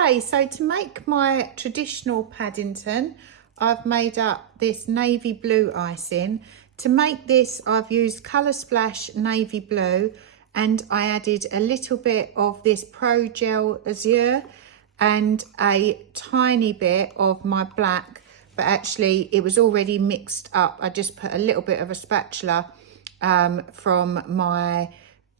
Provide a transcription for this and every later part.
Okay, so to make my traditional Paddington, I've made up this navy blue icing. To make this, I've used Colour Splash navy blue, and I added a little bit of this ProGel Azure and a tiny bit of my black, but actually it was already mixed up. I just put a little bit of a spatula from my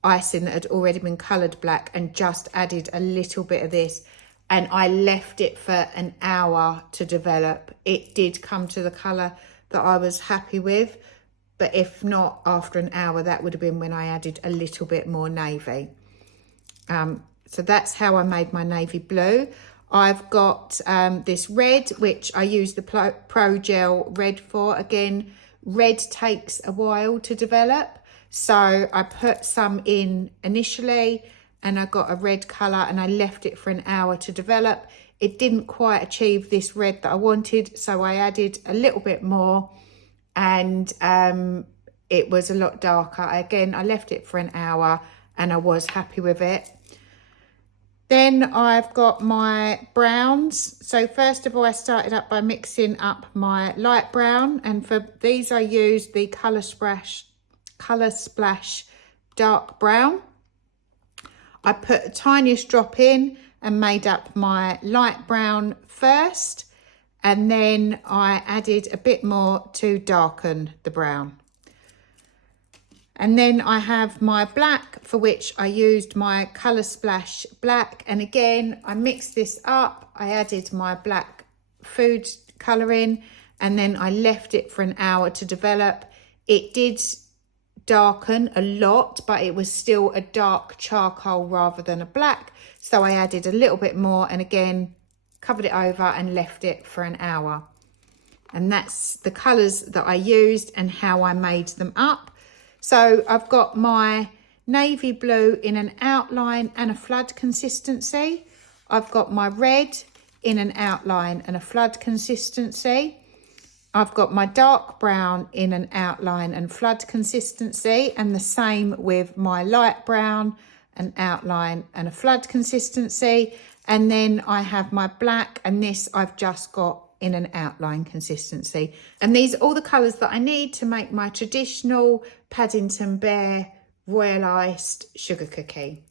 icing that had already been coloured black and just added a little bit of this, and I left it for an hour to develop. It did come to the colour that I was happy with, but if not after an hour, that would have been when I added a little bit more navy. So that's how I made my navy blue. I've got this red, which I use the ProGel Red for. Again, red takes a while to develop. So I put some in initially and I got a red colour and I left it for an hour to develop. It didn't quite achieve this red that I wanted, so I added a little bit more and it was a lot darker. Again, I left it for an hour and I was happy with it. Then I've got my browns. So first of all, I started up by mixing up my light brown, and for these I used the Colour Splash dark brown. I put the tiniest drop in and made up my light brown first, and then I added a bit more to darken the brown. And then I have my black, for which I used my Colour Splash black. And again, I mixed this up. I added my black food colouring and then I left it for an hour to develop. It did darken a lot, but it was still a dark charcoal rather than a black. So I added a little bit more and again, covered it over and left it for an hour. And that's the colours that I used and how I made them up. So I've got my navy blue in an outline and a flood consistency. I've got my red in an outline and a flood consistency. I've got my dark brown in an outline and flood consistency, and the same with my light brown, an outline and a flood consistency. And then I have my black, and this I've just got in an outline consistency. And these are all the colours that I need to make my traditional Paddington Bear royal iced sugar cookie.